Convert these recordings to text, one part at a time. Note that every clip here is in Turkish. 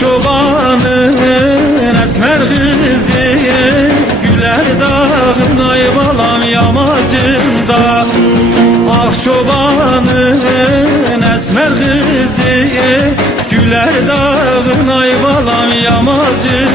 çobanın esmer kızı Güler dağın ay balam yamacında. Ah çobanın esmer kızı Güler dağın ay balam yamacında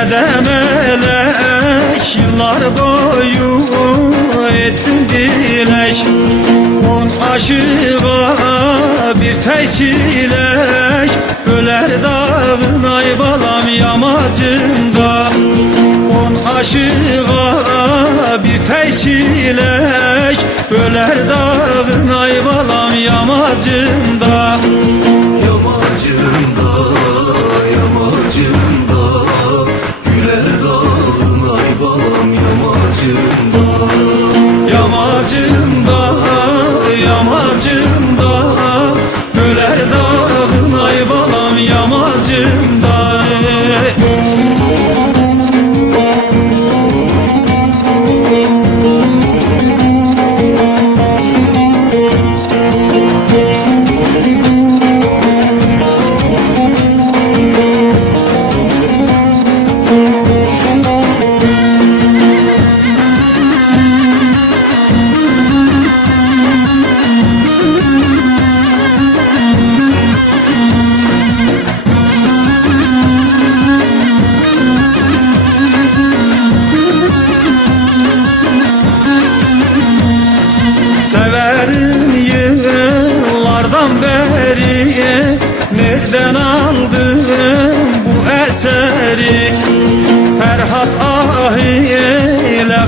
ne de melek Yıllar boyu ettim dilek On aşığa bir tek çilek. Öler dağın ay balam yamacında. On aşığa bir tek çilek. Öler dağın ay balam yamacında yamacında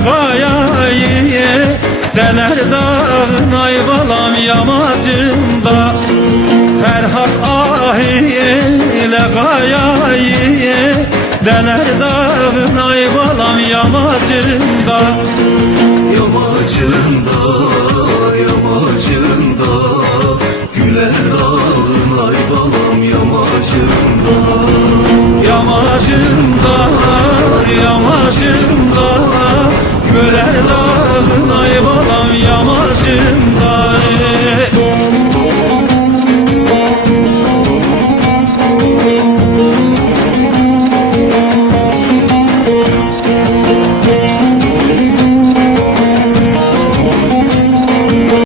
kayayı Deler dağın ay yamacında. Ferhat ahiye ile kayayı Deler dağın ay yamacında. Yamacında, yamacında Güler dağın ay yamacında.